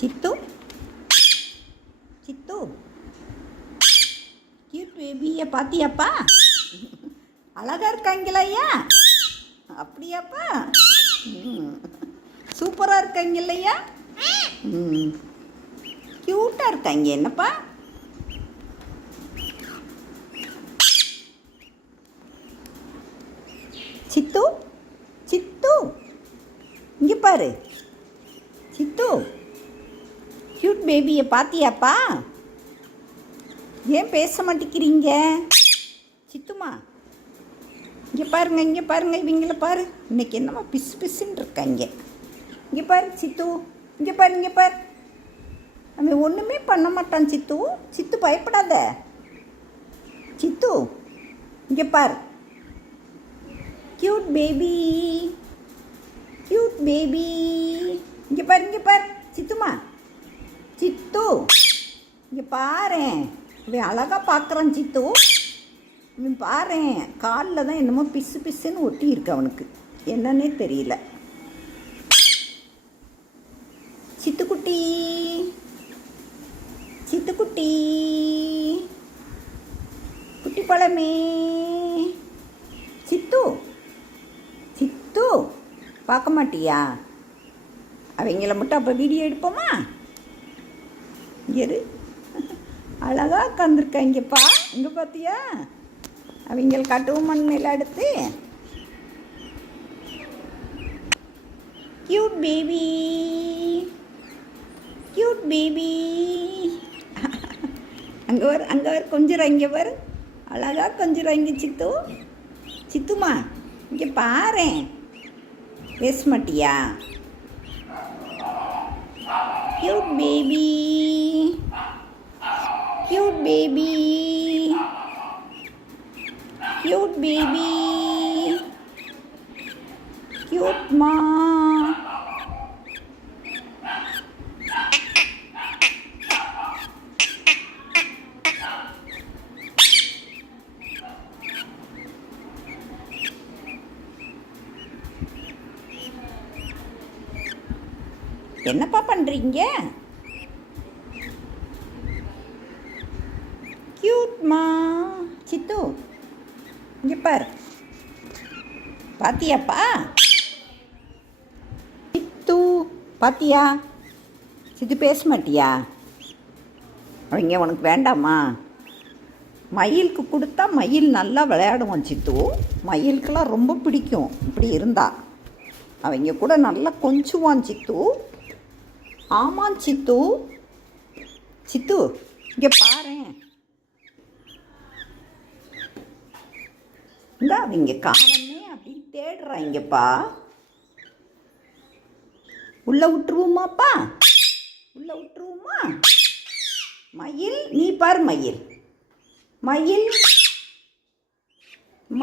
சித்து சித்து cute பேபியை பார்த்தியாப்பா? அழகா இருக்காங்களா ஐயா? அப்படியாப்பா? சூப்பராக இருக்காங்க இல்லையா? க்யூட்டாக இருக்காங்க. என்னப்பா சித்து சித்து இங்கே பாரு. சித்து க்யூட் பேபியை பார்த்தியாப்பா? ஏன் பேச மாட்டேங்கிறீங்க? சித்துமா இங்கே பாருங்க, இங்கே பாருங்க, இவங்கள பாரு. இன்னைக்கு என்னம்மா பிசு பிசுன்னு இருக்காங்க. இங்கே பாரு சித்து, இங்கே பாரு, இங்கே பாரு. அவன் ஒன்றுமே பண்ண மாட்டான் சித்து. சித்து பயப்படாத. சித்து இங்கே பாரு. Cute baby, cute baby. இங்கே பாரு, இங்கே பாரு சித்துமா. சித்து இங்கே பாரேன். இவன் அழகாக பார்க்குறான் சித்து. இவன் பாரேன், காலில் தான் என்னமோ பிசு பிசுன்னு ஒட்டி இருக்கு. அவனுக்கு என்னன்னே தெரியல. சித்துக்குட்டி, சித்துக்குட்டி, குட்டி பழமே. சித்து சித்து பார்க்க மாட்டியா? அவங்கள மட்டும் அப்போ வீடியோ எடுப்போமா? இரு, அழகாக உட்காந்துருக்காங்கப்பா. இங்கே பார்த்தியா? அவங்கள காட்டுவோம் மண்ணில் எடுத்து. Cute baby, cute baby. அங்கே வர, அங்கே வர, கொஞ்சம் இங்கே வர. அழகாக கொஞ்சம் இங்கே சித்து. சித்துமா இங்கே பாரேன். பேச மாட்டியா? Cute baby, cute baby, cute baby, க்யூட்மா. என்னப்பா பண்ணுறீங்க? க்யூட்மா. சித்து இங்கே பாரு. பாத்தியாப்பா? சித்து பாத்தியா? சித்து பேச மாட்டியா? அவங்க உனக்கு வேண்டாமா? மயிலுக்கு கொடுத்தா மயில் நல்லா விளையாடுவான் சித்து. மயிலுக்கெல்லாம் ரொம்ப பிடிக்கும் இப்படி இருந்தா. அவங்க கூட நல்லா கொஞ்சுவான் சித்து. ஆமாம் சித்து. சித்து இங்கே பாரேன். இந்த அவங்க காணமே அப்படின்னு தேடுறாங்கப்பா. உள்ள விட்டுருவோமாப்பா? உள்ள விட்டுருவோமா? மயில் நீ பாரு. மயில், மயில்,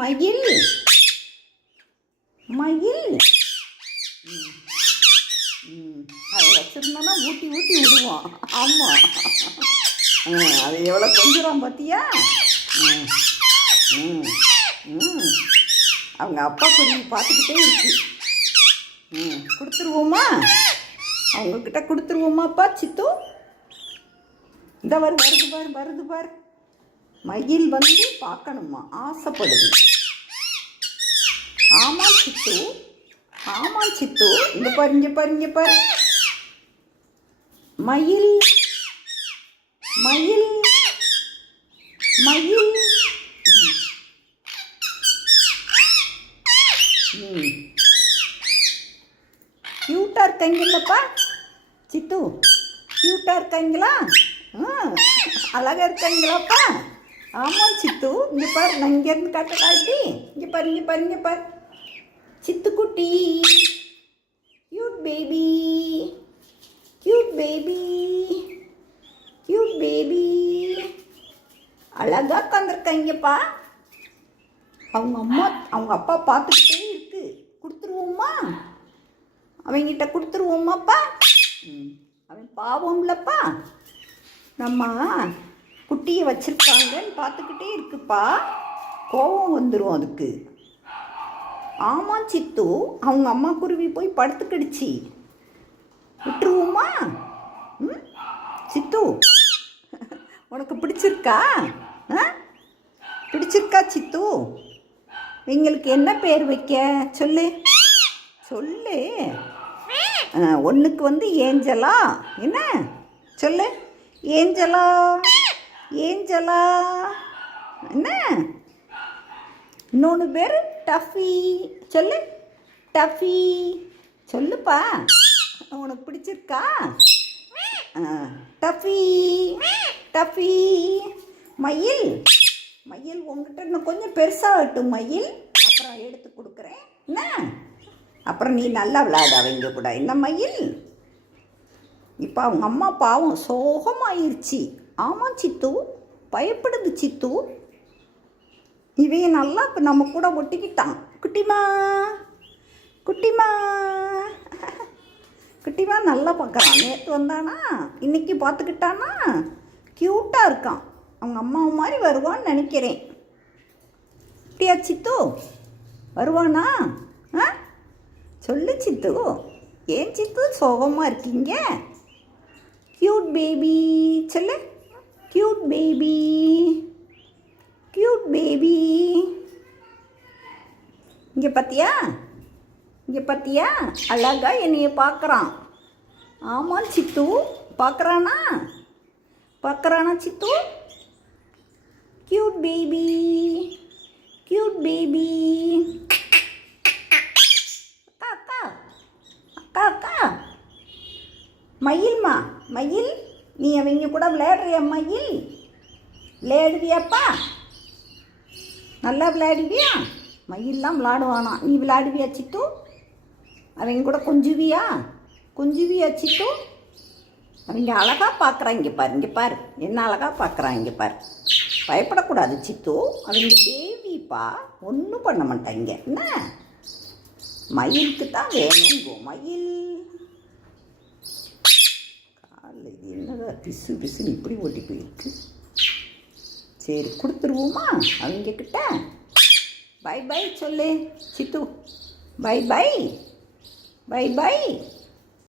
மயில், மயில். அதை வச்சுருந்தோன்னா ஊட்டி ஊட்டி விடுவோம். ஆமாம், அது எவ்வளோ கொஞ்சம் பார்த்தியா? அவங்க அப்பா குருவி பார்த்துக்கிட்டே இருக்கு. கொடுத்துருவோமா? அவங்கக்கிட்ட கொடுத்துருவோமாப்பா? சித்து இந்த வருது பாரு, வருது பாரு. மயில் வந்து பார்க்கணுமா? ஆசைப்படுது. ஆமாம் சித்து, ஆமாம் சித்து. இங்கே பாரு, இங்கே பாரு, இங்கே பாரு. மயில், மயில், மயில். க்யூட்டாக இருக்காங்கல்லப்பா சித்து? க்யூட்டாக இருக்காங்களா? அழகாக இருக்காங்களாப்பா? ஆமாம் சித்து. இங்கே பாரு, நான் இங்கேருந்து காட்டடா இப்படி. இங்கே பாரு, இங்கே பாரு, இங்கே பாரு. சித்துக்குட்டி, cute baby, cute baby, cute baby. அழகாக உட்காந்துருக்காங்கப்பா. அவங்க அம்மா, அவங்க அப்பா பார்த்துக்கிட்டே இருக்கு. கொடுத்துருவோமா? அவங்கிட்ட கொடுத்துருவோமாப்பா? அவன் பாவம் இல்லைப்பா. நம்ம குட்டியை வச்சுருக்காங்கன்னு பார்த்துக்கிட்டே இருக்குப்பா. கோபம் வந்துடும் அதுக்கு. ஆமாம் சித்து. அவங்க அம்மா குருவி போய் படுத்துக்கிடுச்சு. விட்டுருவோமா? சித்து உனக்கு பிடிச்சிருக்கா? ஆ பிடிச்சிருக்கா சித்து? இவங்களுக்கு என்ன பேர் வைக்க சொல்லு சொல்லு. ஒன்றுக்கு வந்து ஏஞ்சலா, என்ன சொல்லு? ஏஞ்சலா ஏஞ்சலா என்ன? இன்னொன்று பேர் டஃபி, சொல்லு டஃபி சொல்லுப்பா. உனக்கு பிடிச்சிருக்கா? Duffy Duffy. மயில் மயில் உங்ககிட்ட இன்னும் கொஞ்சம் பெருசாகட்டும் மயில், அப்புறம் எடுத்து கொடுக்குறேன் என்ன? அப்புறம் நீ நல்லா விளையாட அவங்க கூட என்ன மயில். இப்போ அவங்க அம்மா பாவம் சோகமாயிருச்சு. ஆமாம் சித்து, பயப்படுது சித்து. இவன் நல்லா இப்போ நம்ம கூட ஒட்டிக்கிட்டான். குட்டிமா குட்டிமா குட்டிமா நல்லா பார்க்குறான். நேற்று வந்தானா, இன்னைக்கு பார்த்துக்கிட்டானா, க்யூட்டாக இருக்கான். அவங்க அம்மாவை மாதிரி வருவான்னு நினைக்கிறேன். அப்படியா சித்து? வருவானா? ஆ சொல்லு சித்து. ஏன் சித்து சோகமாக இருக்கீங்க? க்யூட் பேபி சொல்லு. Cute baby cute baby. இங்கே பார்த்தியா? இங்கே பார்த்தியா? அழகா என்னைய பார்க்குறான். ஆமாம் சித்து, பார்க்குறானா? பார்க்குறானா Sidhu? Cute baby cute baby. அக்கா அக்கா அக்கா அக்கா. மயில்மா மயில், நீ அவங்க கூட விளையாடுறியா மயில்? விளையாடுவியாப்பா? நல்லா விளையாடுவியா? மயிலெலாம் விளையாடுவானா, நீ விளையாடுவியா சித்து? அவங்க கூட கொஞ்சுவியா? கொஞ்சுவியா சித்து? அவங்க அழகாக பார்க்குறான். இங்கே பாரு, இங்கே பாரு, என்ன அழகாக பார்க்குறான். இங்கே பாரு. பயப்படக்கூடாது சித்து, அவங்க பேபிப்பா, ஒன்றும் பண்ண மாட்டாங்க என்ன? மயிலுக்கு தான் வேணுங்கோ மயில். காலில் இது என்னதான் பிசு பிசுன்னு இப்படி ஓட்டி போயிருக்கு. சரி கொடுத்துருவோமா அவங்க கிட்ட? பை பை சொல்லு Sidhu. Bye bye bye by.